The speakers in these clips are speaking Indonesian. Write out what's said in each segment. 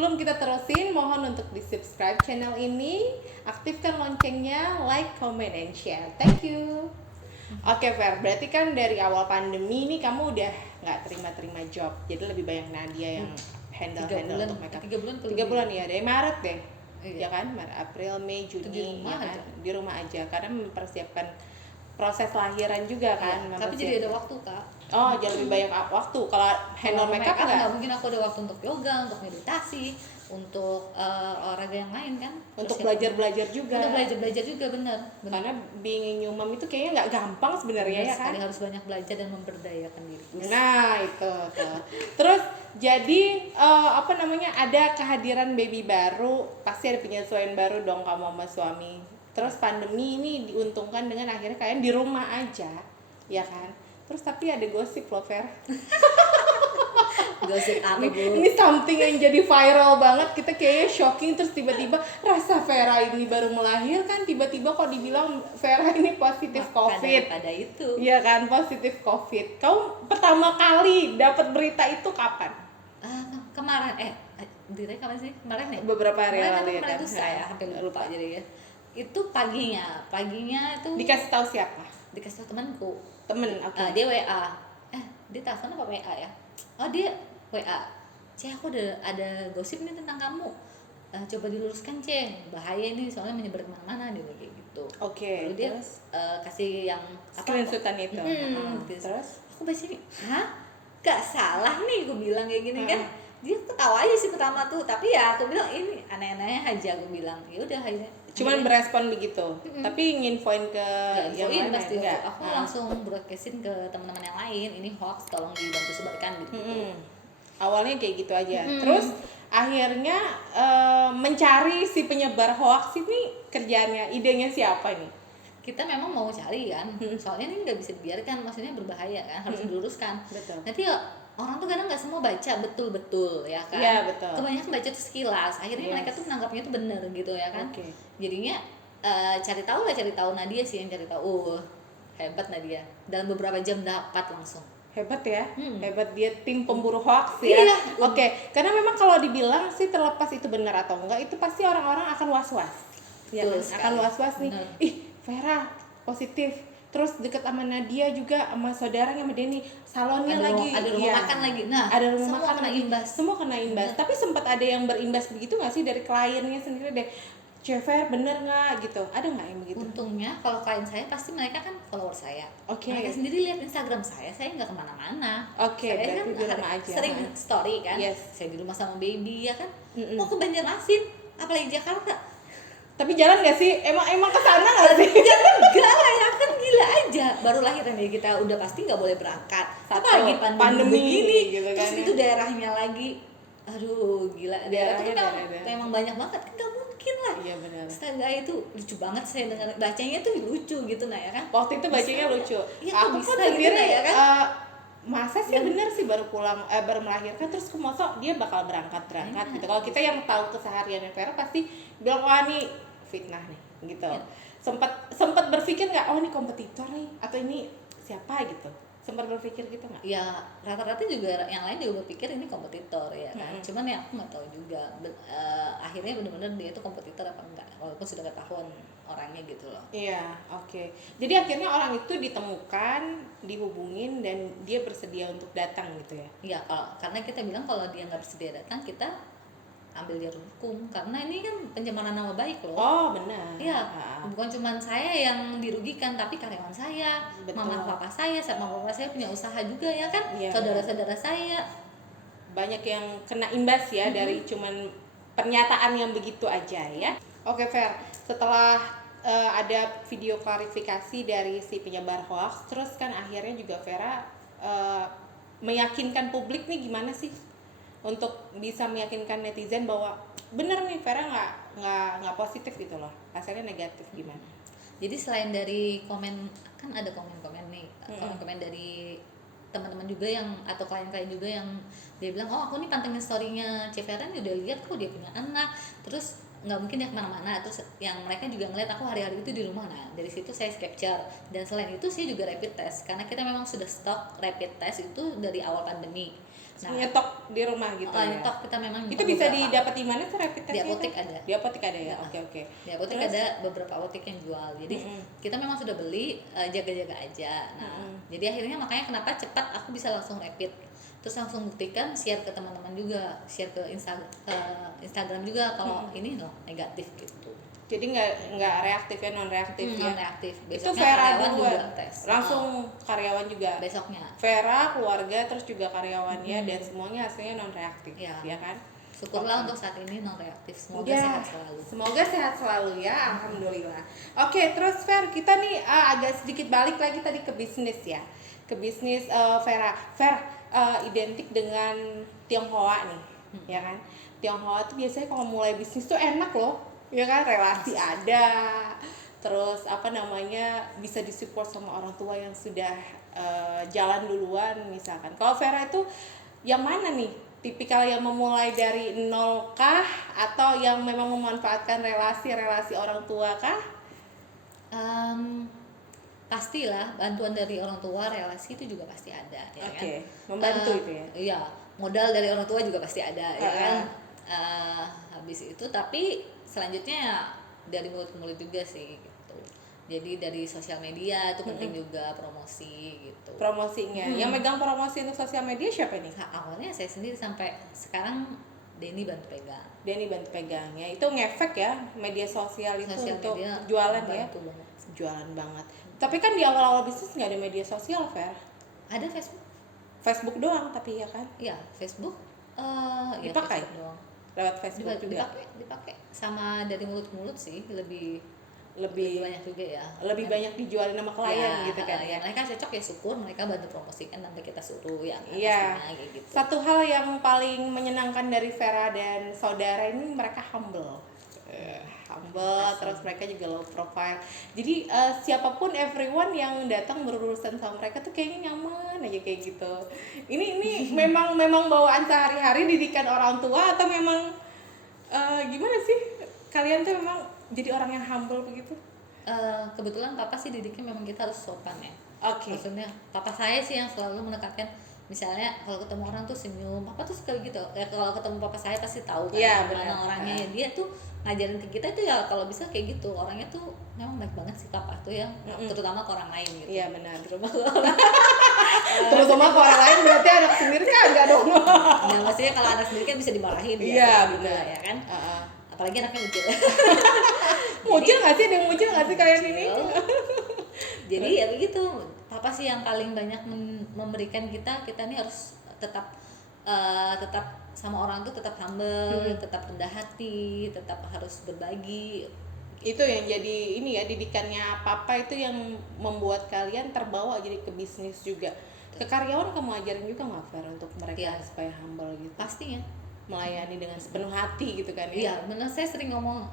sebelum kita terusin, mohon untuk di-subscribe channel ini, aktifkan loncengnya, like, comment, and share. Thank you. Oke, Fer, berarti kan dari awal pandemi ini kamu udah nggak terima job, jadi lebih banyak Nadia yang handle untuk makeup. 3 bulan ya, dari Maret deh. Ya kan, Maret, April, Mei, Juni, ya kan? Di rumah aja karena mempersiapkan proses lahiran juga kan. Tapi jadi ada waktu, Kak. Oh, jadi lebih banyak waktu. Kalau handle makeup nggak mungkin aku ada waktu untuk yoga, untuk meditasi, untuk olahraga yang lain kan. Untuk belajar juga. Untuk belajar juga, benar. Karena being a new mom itu kayaknya nggak gampang sebenarnya ya kan. Harus banyak belajar dan memberdayakan diri. Nah, itu tuh. Terus jadi ada kehadiran baby baru, pasti ada penyesuaian baru dong kamu sama suami. Terus pandemi ini diuntungkan dengan akhirnya kalian di rumah aja, ya kan? Terus tapi ada gosip loh, Fer. Gosip apa, Bu? Ini something yang jadi viral banget. Kita kayaknya shocking. Terus tiba-tiba rasa Vera ini baru melahirkan, tiba-tiba kok dibilang Vera ini positif COVID. Pada itu. Iya kan, positif COVID. Kamu pertama kali dapat berita itu kapan? Kemarin. Beritanya kapan sih? Kemarin ya? Beberapa hari lalu ya kan? Itu saya hampir lupa jadi ya. Itu paginya itu dikasih tahu siapa? Dikasih tahu temanku. Okay. Dia WA. Dia telepon apa WA ya? Oh, dia WA. Aku ada gosip nih tentang kamu. Coba diluruskan, bahaya ini soalnya menyebar kemana-mana dia kayak gitu. Oke. Lalu dia kasih yang screenshotan itu. Terus aku baca ini, gak salah nih, aku bilang kayak gini kan. Dia ketawa aja sih pertama tuh, tapi ya aku bilang ini aneh-aneh aja, aku bilang ya udah aja. Cuman berespon begitu, tapi nginfoin ke yang lain pasti enggak. Aku langsung broadcastin ke teman-teman yang lain, ini hoax, tolong dibantu sebarkan gitu. Awalnya kayak gitu aja. Terus akhirnya mencari si penyebar hoax ini kerjaannya, idenya siapa nih? Kita memang mau cari kan, soalnya ini nggak bisa dibiarkan, maksudnya berbahaya kan, harus diluruskan. Betul. Nanti orang tuh kadang nggak semua baca betul-betul ya kan. Iya, betul. Kebanyakan baca tuh sekilas, akhirnya mereka tuh menanggapnya tuh benar gitu ya kan. Jadinya cari tahu Nadia sih yang cari tahu. Hebat Nadia, dalam beberapa jam dapat langsung. Hebat ya, hebat dia, tim pemburu hoax ya. Iya. Oke, karena memang kalau dibilang sih terlepas itu benar atau enggak, itu pasti orang-orang akan was-was. Ya kan? Akan was-was nih. Ih, Vera positif. Terus deket sama Nadia juga, sama saudaranya, sama Denny, salonnya ada rumah makan lagi. Nah, ada rumah semua makan kena imbas. Semua kena imbas. Tapi sempat ada yang berimbas begitu nggak sih dari kliennya sendiri deh? Ver, bener nggak gitu? Ada nggak yang begitu? Untungnya kalau klien saya pasti mereka kan follower saya. Mereka sendiri lihat Instagram saya nggak kemana-mana. Saya kan di rumah aja. Sering story kan. Saya di rumah sama baby ya kan. Mau ke Banjarmasin, apalagi Jakarta. Tapi jalan nggak sih? Emang kesana nggak sih? Jalan enggak lah ya kan, gila aja. Baru lahiran ya kita udah pasti nggak boleh berangkat. Apalagi pandemi begini gitu kan. Terus itu daerahnya lagi, aduh gila. Daerah itu memang banyak banget, nggak mungkin lah. Iya benar. Astaga, itu lucu banget saya dengar bacanya tuh lucu gitu nah ya kan. Waktu itu bacanya lucu. Ya, aku bisa pun sendiri gitu, ya kan? Masa sih bener sih baru pulang baru melahirkan terus kemosok dia bakal berangkat gitu. Kalau kita yang tahu kesehariannya Vera pasti bilang wah nih fitnah nih gitu. Sempat berpikir nggak ini kompetitor nih atau ini siapa gitu? Sempat berpikir gitu nggak? Ya rata-rata juga yang lain juga berpikir ini kompetitor ya kan. Cuman ya aku nggak tahu juga. Akhirnya benar-benar dia itu kompetitor apa enggak, walaupun sudah ketahuan orangnya gitu loh. Iya, oke. Jadi akhirnya orang itu ditemukan, dihubungin dan dia bersedia untuk datang gitu ya? Iya, karena kita bilang kalau dia nggak bersedia datang kita ambil jalur hukum, karena ini kan pencemaran nama baik loh. Oh benar. Iya, bukan cuma saya yang dirugikan, tapi karyawan saya, mama papa saya, sama papa saya punya usaha juga ya kan, saudara-saudara saya. Banyak yang kena imbas ya dari cuman pernyataan yang begitu aja ya. Oke Fer, setelah ada video klarifikasi dari si penyebar hoax, terus kan akhirnya juga Vera meyakinkan publik nih gimana sih? Untuk bisa meyakinkan netizen bahwa bener nih Vera nggak positif gitu loh, hasilnya negatif gimana? Jadi selain dari komen, kan ada komen-komen nih, komen-komen dari teman-teman juga yang atau klien-klien juga yang dia bilang aku nih pantengin storynya Vera nih udah lihat kok dia punya anak, terus nggak mungkin ya kemana-mana, terus yang mereka juga ngeliat aku hari-hari itu di rumah. Nah dari situ saya capture, dan selain itu saya juga rapid test karena kita memang sudah stok rapid test itu dari awal pandemi. Nah, nyetok di rumah gitu ya. Nyetok kita memang itu bisa didapat di mana sih rapid test? Di apotek ada. Di apotek ada ya. Oke. Di apotek ada beberapa apotek yang jual. Jadi kita memang sudah beli, jaga-jaga aja. Nah, jadi akhirnya makanya kenapa cepat aku bisa langsung rapid. Terus langsung buktikan, share ke teman-teman juga, share ke Instagram juga kalau ini loh negatif gitu. Jadi nggak reaktif ya, non reaktif ya. Non reaktif. Itu Vera juga tes. Langsung karyawan juga. Besoknya. Vera, keluarga, terus juga karyawannya dan semuanya hasilnya non reaktif, ya kan? Syukurlah untuk saat ini non reaktif. Semoga sehat selalu. Semoga sehat selalu ya, alhamdulillah. Oke, terus Ver, kita nih agak sedikit balik lagi tadi ke bisnis ya. Ke bisnis Vera. Identik dengan Tionghoa nih, ya kan? Tionghoa tuh biasanya kalau mulai bisnis tuh enak loh. Ya kan, relasi ada, terus bisa disupport sama orang tua yang sudah jalan duluan misalkan. Kalau Vera itu yang mana nih? Tipikal yang memulai dari nol kah, atau yang memang memanfaatkan relasi orang tua kah? Pastilah bantuan dari orang tua, relasi itu juga pasti ada, ya kan? Membantu itu ya. Iya, modal dari orang tua juga pasti ada, ya kan? Habis itu tapi selanjutnya ya dari mulut ke mulut juga sih gitu. Jadi dari sosial media itu penting juga, promosi gitu. Promosinya. Yang megang promosi untuk sosial media siapa nih? Awalnya saya sendiri, sampai sekarang Denny bantu pegang ya. Itu ngefek ya media sosial itu untuk media jualan ya. Jualan banget. Tapi kan di awal-awal bisnis nggak ada media sosial, Fer. Ada Facebook doang tapi ya kan? Iya, Facebook dipakai ya, doang. Lewat Facebook juga dipakai sama dari mulut ke mulut sih, lebih banyak juga ya, lebih banyak dijualin sama klien gitu kan ya. Mereka cocok ya, syukur mereka bantu promosikan, nanti kita suruh yang gitu. Satu hal yang paling menyenangkan dari Vera dan saudara ini, mereka humble, terus mereka juga low profile. Jadi siapapun, everyone yang datang berurusan sama mereka tuh kayaknya nyaman aja kayak gitu. Ini memang bawaan sehari-hari didikan orang tua, atau memang gimana sih? Kalian tuh memang jadi orang yang humble begitu? Kebetulan papa sih didiknya memang kita harus sopan ya. Maksudnya papa saya sih yang selalu menekankan, misalnya kalau ketemu orang tuh senyum. Papa tuh sekali gitu ya, kalau ketemu papa saya pasti tahu kan gimana orangnya ya. Dia tuh ngajarin ke kita itu ya kalau bisa kayak gitu. Orangnya tuh memang baik banget sih papa tuh ya, terutama ke orang lain gitu. Iya benar. Terutama ke orang lain berarti anak sendiri kan enggak dong. Ya maksudnya kalau anak sendiri kan bisa dimarahin ya. Iya benar ya kan. Apalagi anaknya ucil. Mucil nggak sih? Ada yang mucil nggak sih kalian ini? Jadi ya begitu. Papa sih yang paling banyak memberikan kita nih harus tetap sama orang tuh tetap humble, tetap rendah hati, tetap harus berbagi. Itu yang jadi ini ya, didikannya papa itu yang membuat kalian terbawa jadi ke bisnis juga. Ke karyawan kamu ajarin juga nggak, Fer, untuk mereka supaya humble gitu? Pastinya. Melayani dengan sepenuh hati gitu kan ya? Iya, benar. Saya sering ngomong,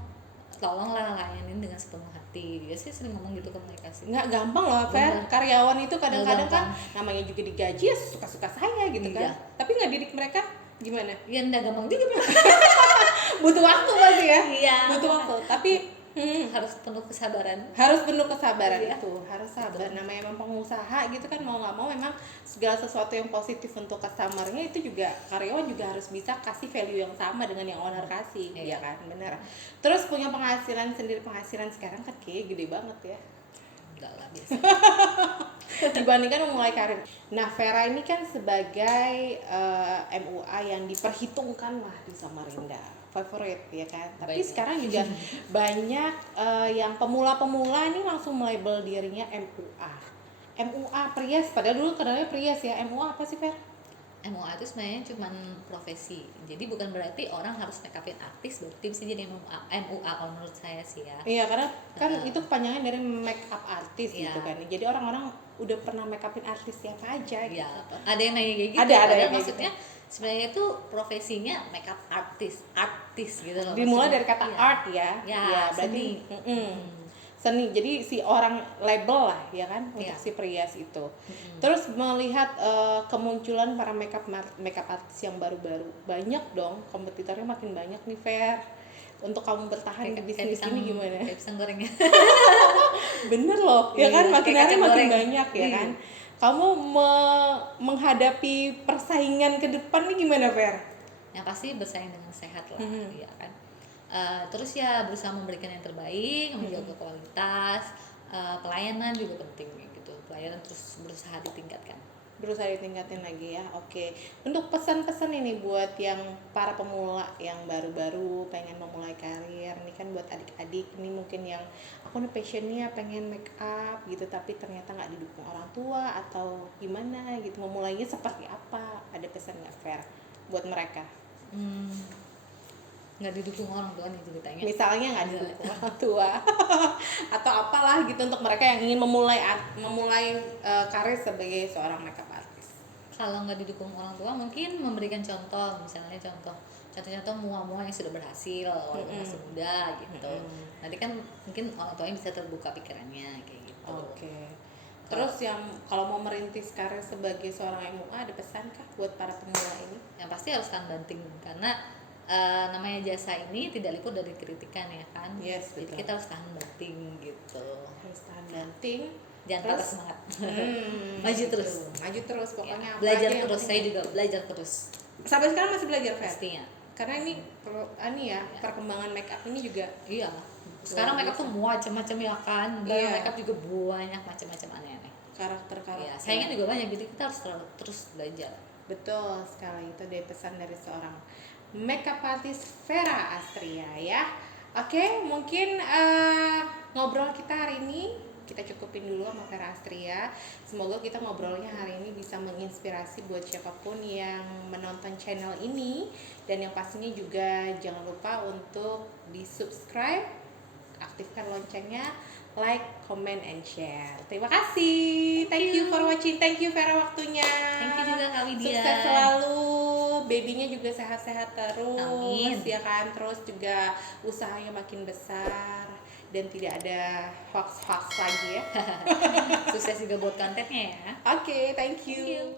tolonglah layanin dengan sepenuh hati. Dia sih sering ngomong gitu ke mereka sih. Nggak gampang loh, Fer. Karyawan itu kadang-kadang kan namanya juga digaji ya suka-suka saya gitu kan. Tapi nggak didik mereka gimana? Ya nggak gampang juga. Butuh waktu pasti ya? Iya. Butuh waktu. Tapi harus penuh kesabaran. Itu harus sabar. Namanya emang pengusaha gitu kan, mau nggak mau memang segala sesuatu yang positif untuk customer-nya itu juga karyawan juga harus bisa kasih value yang sama dengan yang owner kasih, ya kan, benar. Terus punya penghasilan sekarang kan kayak gede banget ya. Enggak lah, biasa. Dibandingkan memulai karir. Nah, Vera ini kan sebagai MUA yang diperhitungkan lah di Samarinda, favorit ya kan. Tapi sekarang juga banyak yang pemula ini langsung melabel dirinya MUA Prias, padahal dulu kenalnya Prias ya. MUA apa sih, Fer? MUA itu sebenarnya cuma profesi, jadi bukan berarti orang harus make upin artis baru tim sih jadi MUA kalau menurut saya sih ya. Iya, karena kan itu kepanjangan dari make up artis gitu kan. Jadi orang-orang udah pernah make upin artis siapa aja gitu. Iya, ada yang nanya kayak gitu. Ada yang maksudnya gitu. Sebenarnya itu profesinya make up artis gitu loh. Dimulai dari kata art ya. Ya, berarti seni. Jadi si orang label lah ya kan untuk si Prias itu. Terus melihat kemunculan para makeup artis yang baru-baru, banyak dong kompetitornya, makin banyak nih, Fer. untuk kamu bertahan di bisnis ini gimana? Kayak pisang goreng ya. Bener loh, ya kan makin hari kacang makin goreng. banyak ya kan. Kamu menghadapi persaingan ke depan nih gimana, Fer? Yang pasti bersaing dengan sehat lah, ya kan. Terus ya berusaha memberikan yang terbaik, menjaga kualitas, pelayanan juga penting gitu. Pelayanan terus berusaha ditingkatkan. Berusaha ditingkatin lagi ya. Oke. Untuk pesan-pesan ini buat yang para pemula yang baru-baru pengen memulai karir, ini kan buat adik-adik ini mungkin yang aku nih passionnya pengen make up gitu tapi ternyata nggak didukung orang tua atau gimana gitu, memulainya seperti apa? Ada pesan nggak, Fer, buat mereka? Nggak didukung orang tua nih ceritanya. Misalnya nggak didukung orang tua atau apalah gitu untuk mereka yang ingin memulai karir sebagai seorang makeup artist. Kalau nggak didukung orang tua mungkin memberikan contoh, misalnya contoh mua-mua yang sudah berhasil walaupun masih muda gitu. Nanti kan mungkin orang tuanya bisa terbuka pikirannya kayak gitu. Oke. Terus yang kalau mau merintis karir sebagai seorang MUA ada pesan kah buat para pemula ini? Yang pasti harus tahan banting karena namanya jasa ini tidak luput dari kritikan ya kan. Yes, jadi betul. kita harus tahan banting gitu. Harus tahan banting. Jangan patah semangat. Maju terus pokoknya. Ya, belajar terus, saya juga belajar terus. Sampai sekarang masih belajar, Fer? Pastinya. Karena ini perkembangan make up ini juga. Iya. Sekarang make up tuh macam-macam ya kan. Make up juga banyak macam-macam aneh-aneh. Karakter-karakter. Iya, saingan juga banyak, jadi kita harus terus belajar. Betul sekali, itu dari pesan dari seorang makeup artist Vera Astria ya. Oke, mungkin ngobrol kita hari ini kita cukupin dulu sama Vera Astria. Semoga kita ngobrolnya hari ini bisa menginspirasi buat siapapun yang menonton channel ini, dan yang pastinya juga jangan lupa untuk di subscribe, aktifkan loncengnya, like, comment, and share. Terima kasih. Thank you for watching. Thank you Vera waktunya. Thank you juga Kak Widya. Sukses selalu. Babynya juga sehat-sehat terus. Amin. Ya kan. Terus juga usahanya makin besar dan tidak ada hoax-hoax lagi ya. Sukses juga buat kontennya ya. Oke, thank you.